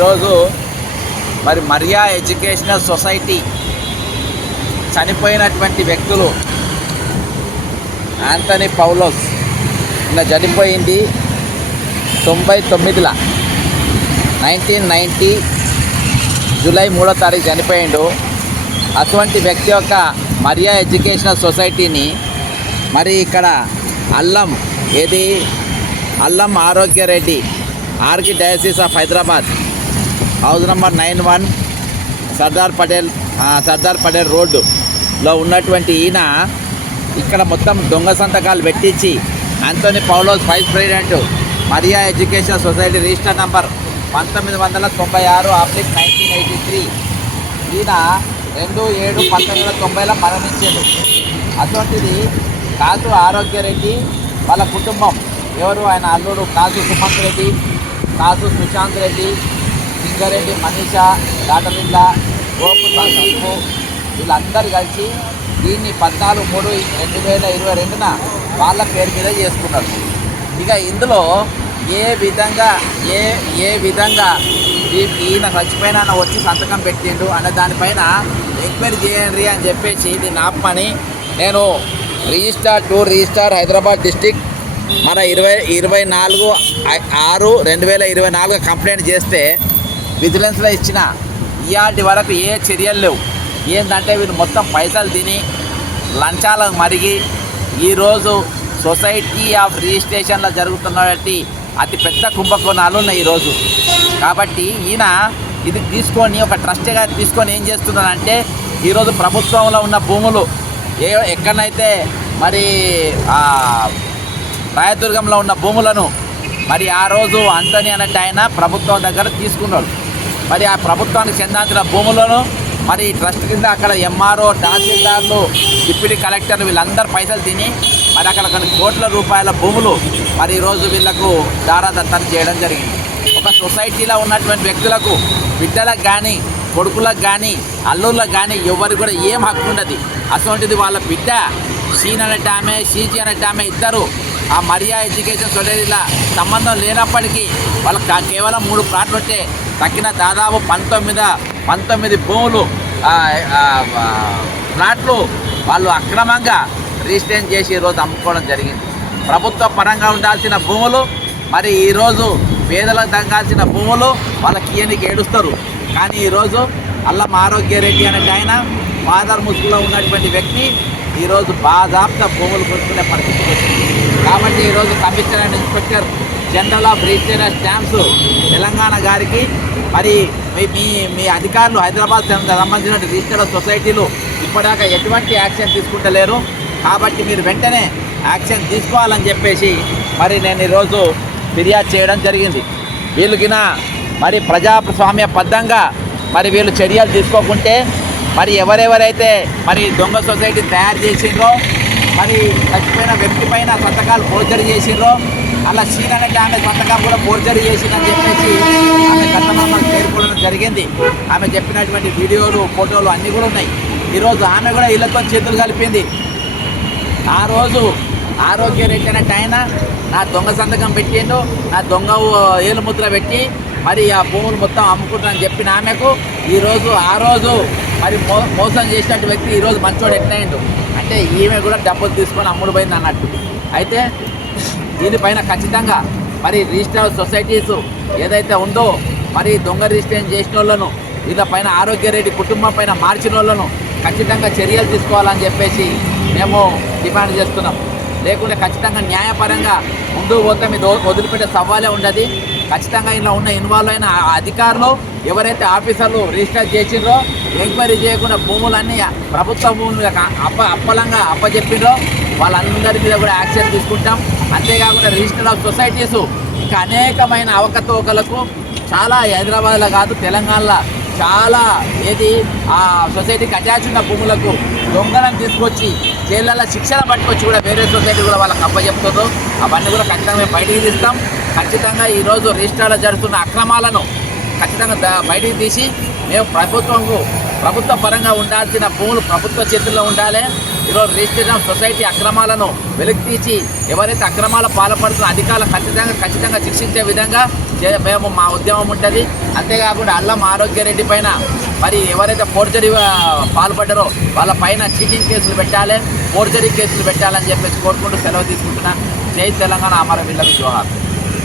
ఈరోజు మరి Mariya educational society చనిపోయినటువంటి వ్యక్తులు ఆంథనీ పౌలోస్ ఇలా చనిపోయింది 99లో 1990 జూలై 3వ తారీఖు చనిపోయిండు. అటువంటి వ్యక్తి యొక్క మరియా ఎడ్యుకేషనల్ సొసైటీని మరి ఇక్కడ Allam Arogya Reddy archdiocese of Hyderabad house number 91 Sardar Patel రోడ్డులో ఉన్నటువంటి ఈయన ఇక్కడ మొత్తం దొంగ సంతకాలు పెట్టించి Anthony Paulose vice president Maria education society register number 1996/1983 ఈయన 2/7/1990లో మరణించాడు. అటువంటిది కాసు ఆరోగ్యరెడ్డి వాళ్ళ కుటుంబం ఎవరు, ఆయన అల్లుడు కాసు సుమంత్ రెడ్డి, కాసు సుశాంత్ రెడ్డి, సింగారెడ్డి మనీషా, దాటలిల్లా, గోపు సందీపు వీళ్ళందరూ కలిసి దీన్ని 14/3/2022 వాళ్ళ పేరు మీద చేసుకున్నారు. ఇక ఇందులో ఏ విధంగా ఈయన చచ్చిపోయిన వచ్చి సంతకం పెట్టిండు అనే దానిపైన ఎంక్వైరీ చేయండి అని చెప్పేసి దీన్ని ఆపమని నేను రిజిస్టార్ హైదరాబాద్ డిస్టిక్ మన 24/6/2024 కంప్లైంట్ చేస్తే విజిలెన్స్లో ఇచ్చిన ఇయాటి వరకు ఏ చర్యలు లేవు. ఏంటంటే వీళ్ళు మొత్తం పైసలు తిని లంచాలకు మరిగి ఈరోజు సొసైటీ ఆఫ్ రిజిస్ట్రేషన్లో జరుగుతున్నటువంటి అతి పెద్ద కుంభకోణాలు ఉన్నాయి ఈరోజు. కాబట్టి ఈయన ఇది తీసుకొని ఒక ట్రస్ట్గా తీసుకొని ఏం చేస్తున్నారంటే ఈరోజు ప్రభుత్వంలో ఉన్న భూములు ఎక్కడైతే మరి రాయదుర్గంలో ఉన్న భూములను మరి ఆ రోజు ఆంథనీ అన్నట్టు ఆయన ప్రభుత్వం దగ్గర తీసుకున్నాడు. మరి ఆ ప్రభుత్వానికి చెందాల్సిన భూములను మరి ట్రస్ట్ కింద అక్కడ ఎంఆర్ఓ, తహసీల్దార్లు, డిప్యూటీ కలెక్టర్లు వీళ్ళందరూ పైసలు తిని మరి అక్కడ కొన్ని కోట్ల రూపాయల భూములు మరి ఈరోజు వీళ్లకు దారాదత్తం చేయడం జరిగింది. ఒక సొసైటీలో ఉన్నటువంటి వ్యక్తులకు, బిడ్డలకు కానీ, కొడుకులకు కానీ, అల్లుళ్ళకు కానీ ఎవరికి కూడా ఏం హక్కు ఉండదు. అటువంటిది వాళ్ళ బిడ్డ షీన్ అన్నట్టు ఆమె, షీజీ అన్నట్టు ఆమె ఇద్దరు ఆ మరియా ఎడ్యుకేషన్ సొసైటీలో సంబంధం లేనప్పటికీ వాళ్ళకి కేవలం 3 ప్లాట్లు ఉంటే తక్కిన దాదాపు 19 భూములు ప్లాట్లు వాళ్ళు అక్రమంగా రిజిస్ట్రేషన్ చేసి ఈరోజు అమ్ముకోవడం జరిగింది. ప్రభుత్వ పరంగా ఉండాల్సిన భూములు మరి ఈరోజు పేదలకు తగ్గాల్సిన భూములు వాళ్ళకి ఇయ్యనికి ఏడుస్తారు. కానీ ఈరోజు అల్లం ఆరోగ్యరెడ్డి అనే ఆయన ఫాదర్ ముసుగులో ఉన్నటువంటి వ్యక్తి ఈరోజు బాధాప్త భూములు కొనుక్కునే పరిస్థితి వచ్చింది. కాబట్టి ఈరోజు commissioner and inspector general of registration stamps Telangana గారికి మరి మీ అధికారులు హైదరాబాద్ సంబంధించిన రిజిస్టర్డ్ సొసైటీలు ఇప్పటిదాకా ఎటువంటి యాక్షన్ తీసుకుంటలేరు. కాబట్టి మీరు వెంటనే యాక్షన్ తీసుకోవాలని చెప్పేసి మరి నేను ఈరోజు ఫిర్యాదు చేయడం జరిగింది. వీళ్ళకిన మరి ప్రజాస్వామ్యబద్ధంగా మరి వీళ్ళు చర్యలు తీసుకోకుంటే మరి ఎవరెవరైతే మరి దొంగ సొసైటీ తయారు చేసిండ్రో, మరి చచ్చిపోయిన వ్యక్తి పైన సంతకాలు ఫోర్జరీ చేసిండ్రో, అలా షీన్ అనే ఆమె సంతకం కూడా ఫోర్జరీ చేసిందని చెప్పేసి ఆమె కథనామాలు పేర్కొనడం జరిగింది. ఆమె చెప్పినటువంటి వీడియోలు, ఫోటోలు అన్నీ కూడా ఉన్నాయి. ఈరోజు ఆమె కూడా వీళ్ళతో చేతులు కలిపింది. ఆ రోజు ఆరోగ్యరెడ్డి అన్నట్టు ఆయన నా దొంగ సంతకం పెట్టిండు, నా దొంగ ఏలు ముద్ర పెట్టి మరి ఆ భూములు మొత్తం అమ్ముకుంటానని చెప్పిన ఆమెకు ఈరోజు ఆ రోజు మరి మోసం చేసినట్టు వ్యక్తి ఈరోజు మంచోడు ఎట్లయిండు అంటే ఈమె కూడా డబ్బులు తీసుకొని అమ్ముడు పోయింది అన్నట్టు. అయితే దీనిపైన ఖచ్చితంగా మరి రిజిస్టర్ సొసైటీస్ ఏదైతే ఉందో మరి దొంగ రిజిస్ట్రేషన్ చేసిన వాళ్ళను, వీళ్ళపైన ఆరోగ్యరెడ్డి కుటుంబం పైన మార్చిన వాళ్ళను ఖచ్చితంగా చర్యలు తీసుకోవాలని చెప్పేసి మేము డిమాండ్ చేస్తున్నాం. లేకుంటే ఖచ్చితంగా న్యాయపరంగా ముందుకు పోతే మీద వదిలిపెట్టే సవాలే ఉండదు. ఖచ్చితంగా ఇలా ఉన్న ఇన్వాల్వ్ అయిన అధికారులు ఎవరైతే ఆఫీసర్లు రిజిస్టర్ చేసిండ్రో, ఎంక్వైరీ చేయకుండా భూములన్నీ ప్రభుత్వ భూములు అప్పలంగా అప్పచెప్పిండ్రో వాళ్ళందరి మీద కూడా యాక్షన్ తీసుకుంటాం. అంతేకాకుండా రిజిస్టర్ ఆఫ్ సొసైటీస్ ఇంకా అనేకమైన అవకతవకలకు చాలా హైదరాబాద్లో కాదు తెలంగాణలో చాలా ఆ సొసైటీకి అటాచ్ ఉన్న భూములకు దొంగలను తీసుకొచ్చి జైళ్ళల్లో శిక్షణ పట్టుకొచ్చి కూడా వేరే సొసైటీ కూడా వాళ్ళకి అప్పచెప్తుందో అవన్నీ కూడా ఖచ్చితంగా మేము బయటికి తీస్తాం. ఖచ్చితంగా ఈరోజు రిజిస్టర్లో జరుగుతున్న అక్రమాలను ఖచ్చితంగా బయటికి తీసి మేము ప్రభుత్వంకు ప్రభుత్వ పరంగా ఉండాల్సిన భూములు ప్రభుత్వ చేతుల్లో ఉండాలి. ఈరోజు రిజిస్ట్రేషన్ సొసైటీ అక్రమాలను వెలికితీసి ఎవరైతే అక్రమాల పాల్పడుతున్న అధికారులు ఖచ్చితంగా శిక్షించే విధంగా మేము మా ఉద్యమం ఉంటుంది. అంతేకాకుండా అల్లం ఆరోగ్యరెడ్డి పైన మరి ఎవరైతే ఫోర్జరీ పాల్పడ్డారో వాళ్ళ పైన చీటింగ్ కేసులు పెట్టాలి, ఫోర్జరీ కేసులు పెట్టాలని చెప్పేసి కోరుకుంటూ సెలవు తీసుకుంటున్నా. జై తెలంగాణ, అమరవీరులకు జోహార్.